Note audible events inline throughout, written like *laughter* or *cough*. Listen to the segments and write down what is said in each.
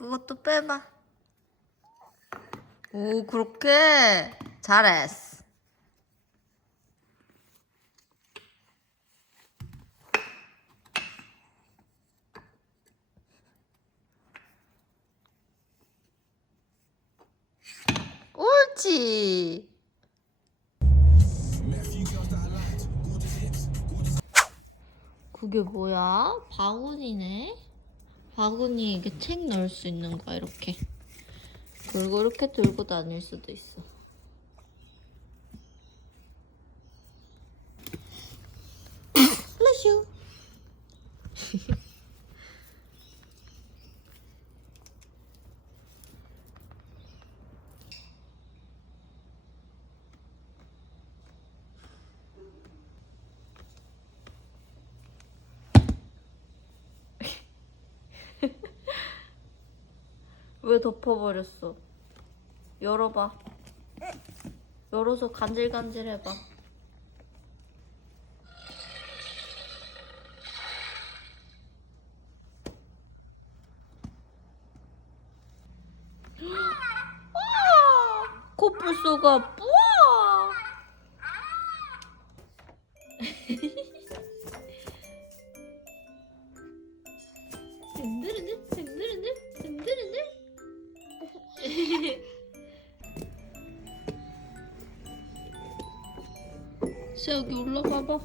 그것도 빼봐. 오, 그렇게 잘했어. 옳지. 그게 뭐야? 바구니네? 바구니에 이게 책 넣을 수 있는 거야, 이렇게. 그리고 이렇게 들고 다닐 수도 있어. 플래슈. *laughs* 왜 덮어버렸어? 열어봐. 열어서 간질간질 해봐. *gasps* 아! 코뿔소가 여기 올라가봐.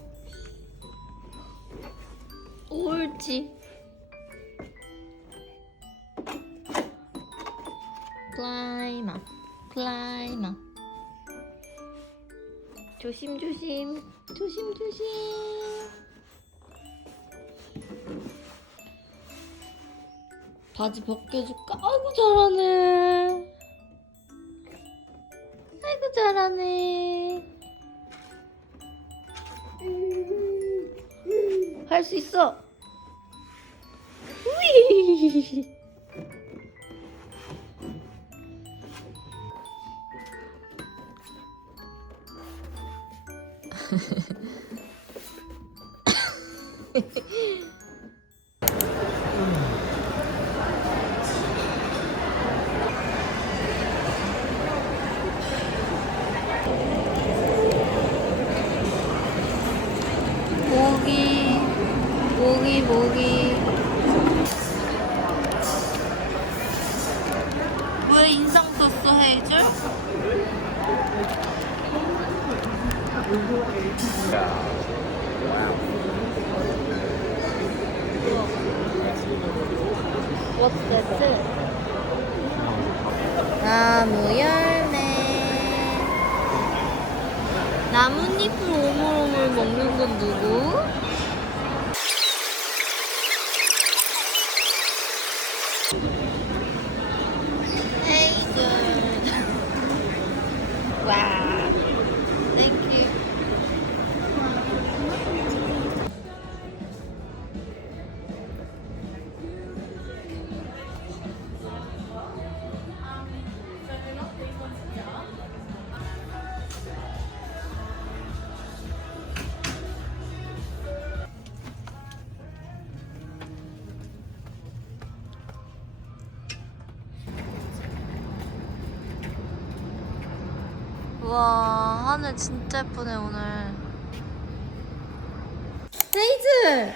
옳지. 클라이마 클라이마 조심 조심 조심 조심. 바지 벗겨줄까? 아이고 잘하네. 아이고 잘하네 할 수 있어. 우이 *laughs* 모기 모기 모기 왜 인상 썼어 헤이즐? What's? 나무 열매 나뭇잎을 오물오물 먹는 건 누구? 와 하늘 진짜 예쁘네 오늘 헤이즐!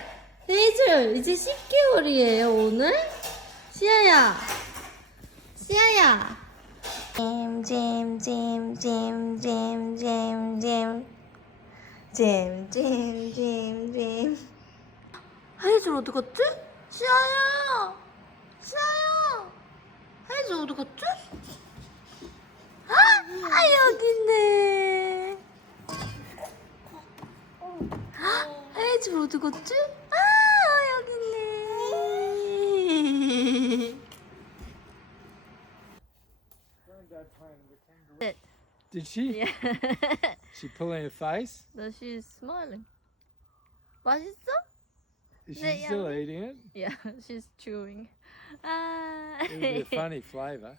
헤이즐! 이제 10개월이에요 오늘? 시아야! 시아야! 잼잼잼잼잼잼잼 잼잼잼잼 헤이즐 어디 갔지? 시아야! 시아야! 헤이즐 어디 갔지? 어디 갔지? 아, 여기 있네. Did she? Yeah. She pulling her face? no, she's smiling. 맛있어? Is she Yeah, still yeah. eating it? Yeah, *laughs* she's chewing. 아. It'll be a funny flavour.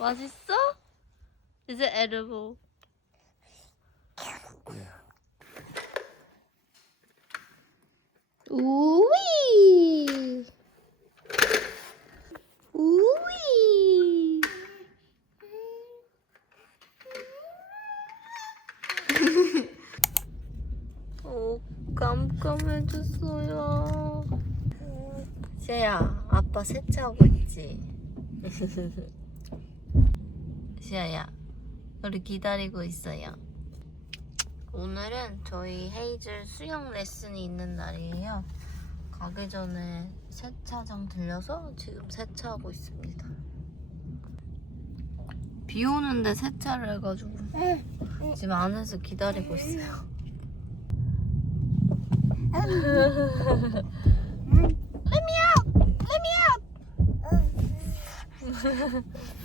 맛있어? Is it edible? 우이 우이 오 깜깜해졌어요. 시아야 아빠 세차하고 있지? *laughs* 시아야 우리 기다리고 있어요. 오늘은 저희 헤이즐 수영 레슨이 있는 날이에요. 가기 전에 세차장 들려서 지금 세차하고 있습니다. 비 오는데 세차를 해가지고 지금 안에서 기다리고 있어요. 시아야, *laughs*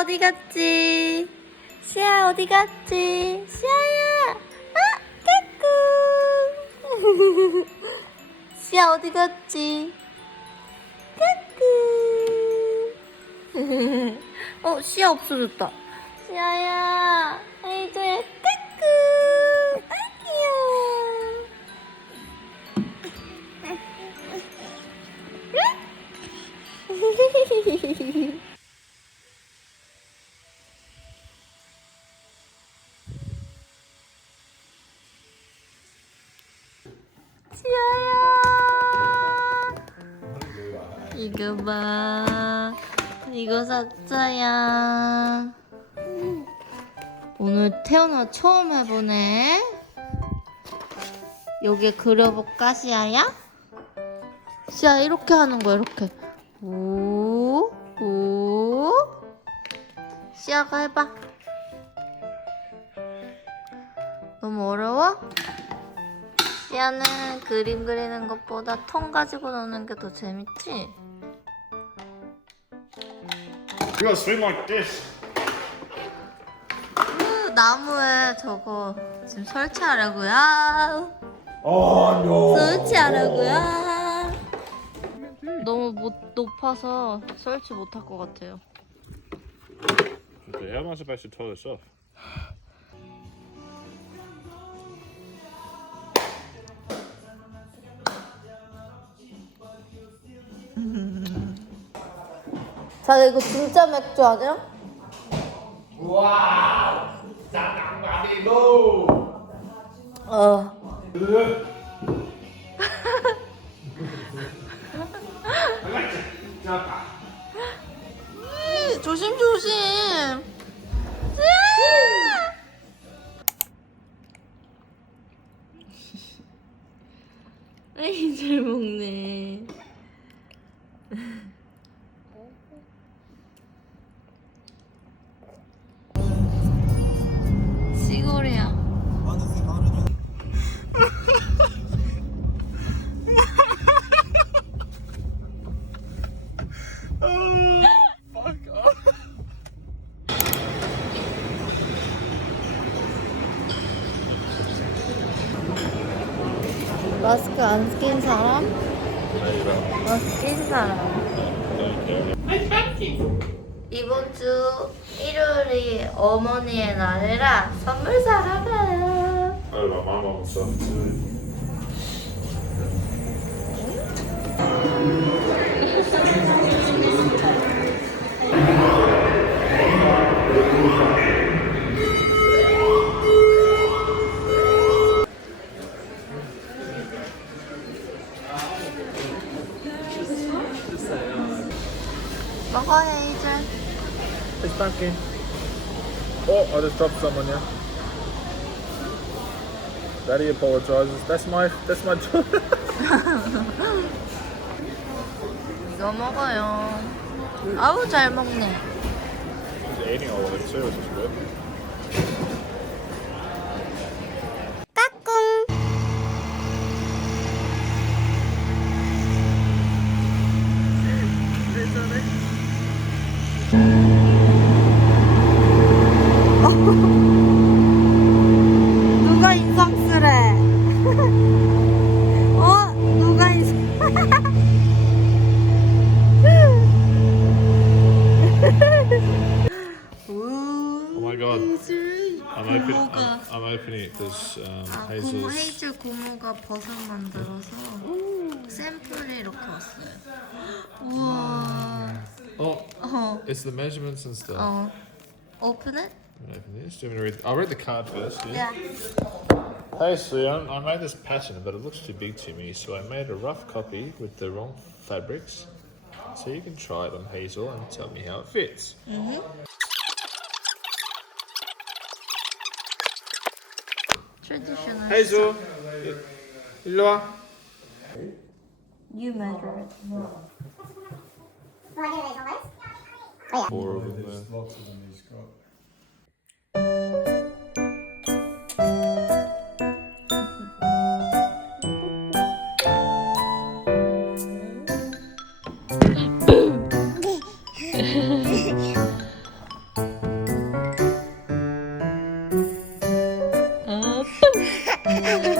어디 갔지? 시아 어디 갔지? 시아야, 아, 까꿍! *laughs* 시아 어디 갔지? 까꿍! *laughs* 어, 시아 없어졌다. 시아야, 헤이즈야, 까꿍! 아, 귀여워. 지 *laughs* 이거 봐 이거 샀자야 오늘 태어나 처음 해보네 여기에 그려볼까 시아야? 시아 이렇게 하는 거야 이렇게 오, 오. 시아가 해봐. 너무 어려워? 시아는 그림 그리는 것보다 통 가지고 노는 게 더 재밌지? You gotta swim like this. 그 나무에 저거 지금 설치하려고요. Oh no. 설치하려고요. 너무 못, 높아서 설치 못할 것 같아요. Okay, how am I supposed to tie this off? 자, 이거 진짜 맥주 아니야? 와! 어. 마스크 안 낀 사람? 마스크 낀 사람. 이번 주 일요일이 어머니의 날이라 선물 사러 가요. Too. 먹어 I just dropped some on you. Daddy apologizes. That's my that's my job. 이거 먹어요. 아우 잘 먹네. She's eating all of it too, which is good. 누가 원. I'm open, I'm, 고모가 I'm opening it because um, 아, 고모 Hazel's. 헤이즐 고모가 버섯 만들어서 샘플을 이렇게 왔어요. 우와. Oh, 어. it's the measurements and stuff. 어. Open it? I'm open this. Do you want me to read? I'll read the card first. Yeah. Yeah. Hey, Leon, I made this pattern, but it looks too big to me, so I made a rough copy with the wrong fabrics. So you can try it on Hazel and tell me how it fits. Mm-hmm. Traditional. Hey, Zoo. hello. You measure it. Four of them there. 哈哈。